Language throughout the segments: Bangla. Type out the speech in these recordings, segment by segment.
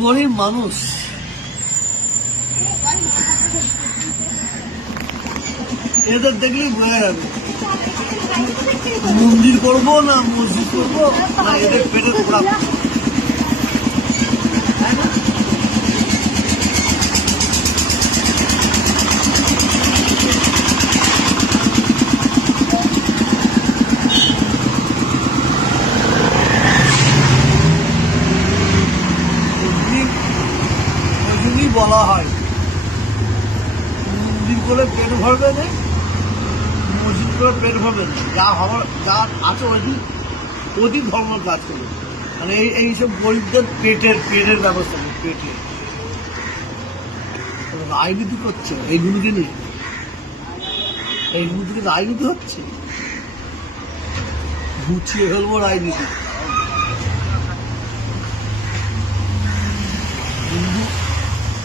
গরিব মানুষ, এদের দেখলেই বোঝা যাবে মন্দির করবো না মসজিদ করবো না এদের পেটের খোরাক। তাই না? ওই জন্যই বলা হয় মন্দির করে পেট ভরবে না, মসজিদ করে পেট ভরবে না, যা হওয়ার যা আছে ওই ধর্ম কাজ করবে। মানে এইসব গরিবদের পেটের ব্যবস্থা নেই, পেটের রাজনীতি করছে এইগুলোকে নিয়ে, এইগুলো থেকে রাজনীতি হচ্ছে, গুছিয়ে ফেলবো রাজনীতি।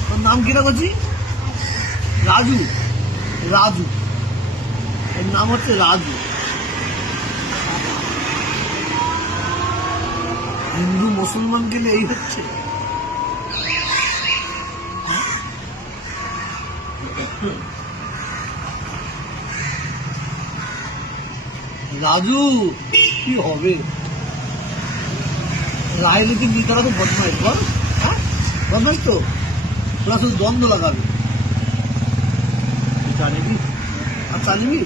তোর নাম কিনা করছি? রাজু, রাজু, এর নাম হচ্ছে রাজু। হিন্দু মুসলমান গেলে এই হচ্ছে। রাজু কি হবে? রাজনীতির নেতারা তো বদমাইশ, বল। হ্যাঁ বদমাইশ তো, ওরা শুধু দ্বন্দ্ব লাগাবে। জানিবি আর জানিবি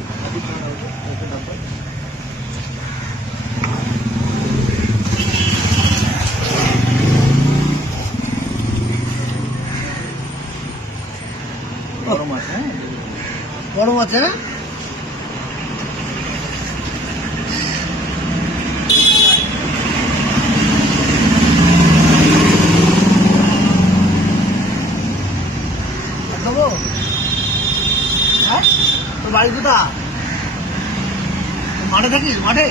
গরম আছে। হ্যাঁ গরম আছে না? খাবো? হ্যাঁ তোর বাড়ি কোথা? মাঠে থাকিস? মাঠে